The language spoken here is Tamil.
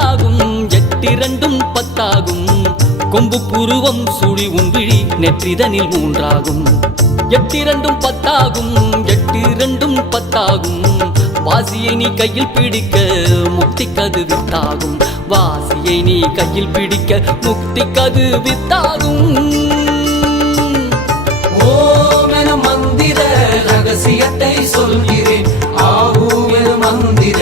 பத்தாகும் 8 2 10 கொம்பு புருவம் சுழி உன்விழி நெற்றிதனில் 3 8 2 10 8 2 10 வாசியை நீ கையில் பிடிக்க முக்தி கது வித்தாகும் வாசியை நீ கையில் பிடிக்க முக்தி கது வித்தாகும் ஓம் என மந்திர ரகசியத்தை சொல்கிறேன் ஆஹூ என மந்திர